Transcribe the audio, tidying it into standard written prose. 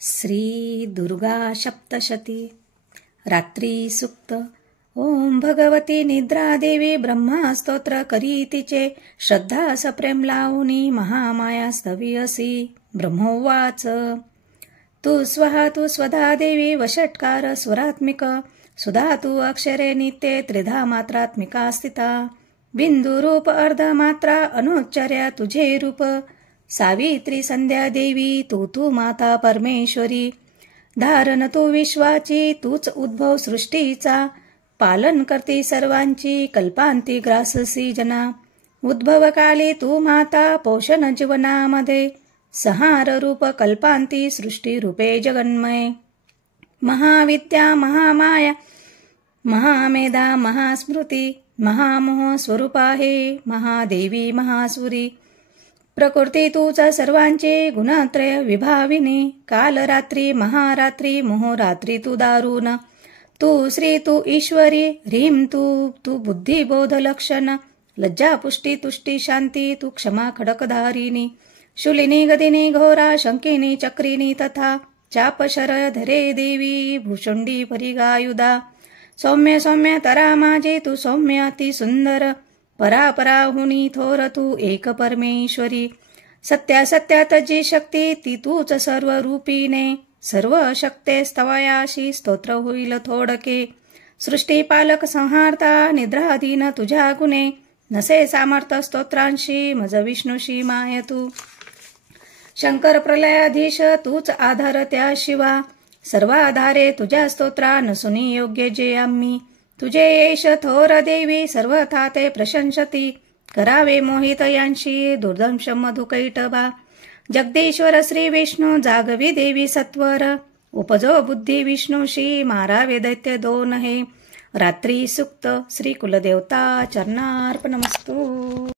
श्री दुर्गा सप्तशती रात्री सुक्त। ओम भगवती निद्रा देवी ब्रह्मा स्तोत्र करी तिचे, श्रद्धा सप्रेम लावुनी महामाया स्तवियसी। ब्रह्मोवाच तू स्वहा तू स्वधा देवी वषट्कार स्वरात्मिक, सुधा तू अक्षरे नित्ये त्रिधा मात्रात्मिका स्थिता। बिंदू रूप अर्धमात्रा अनुच्चर्या तुझे रूप, सावित्री संध्या देवी तू माता परमेश्वरी। धारण तू विश्वाची तूच उद्भव सृष्टीचा, पालन करती सर्वांची कल्पांती ग्राससी जना। उद्भव काली तू माता पोषण जीवनामध्ये, संहार रूप कल्पांती सृष्टी रूपे जगन्मय। महाविद्या महामाया महामेधा महास्मृती, महामोह स्वरूप आहे महादेवी महासुरी। प्रकृती तूचा सर्वांचे गुणत्रय विभाविनी, काल रात्री महारात्री मोहरात्री तू दारुण। तू श्री तू ईश्वरी ह्रीं तू बुद्धी बोध लक्षण, लज्जा पुष्टी तुष्टी शांती तू क्षमा खडकधारिणी। शूलिनी गदिनी घोरा शंकिनी चक्रिणी तथा, चाप शर धरे देवी भूषुंडी परिगायुधा। सौम्य सौम्य तरा माझे तू सौम्य अति सुंदर, परापराहुनी थोर तू एक परमेश्वरी। सत्या सत्यात जी शक्ती ती तूच सर्व रूपीने, सर्व शक्ते स्तवयाशी स्तोत्र होईल थोडके। सृष्टी पालक संहार्ता निद्राधीन तुझ्या गुणे, नसे सामर्थ स्तोत्रांशी मज विष्णुशी माय तू। शंकर प्रलयाधीश तूच आधार त्या शिवा, सर्वाधारे तुझ्या स्तोत्रा नसुनी योग्य जे आम्ही। तुझे येश थोर देवी सर्वथा ते प्रशंसती, करावे मोहित यांशी दुर्दंश मधुकैटभा। जगदीश्वर श्री विष्णू जागवी देवी सत्वर, उपजो बुद्धी विष्णूशी मारावे दैत्य दोन हे। रात्री सुक्त। श्री कुलदेवता चरणार्पणमस्तु।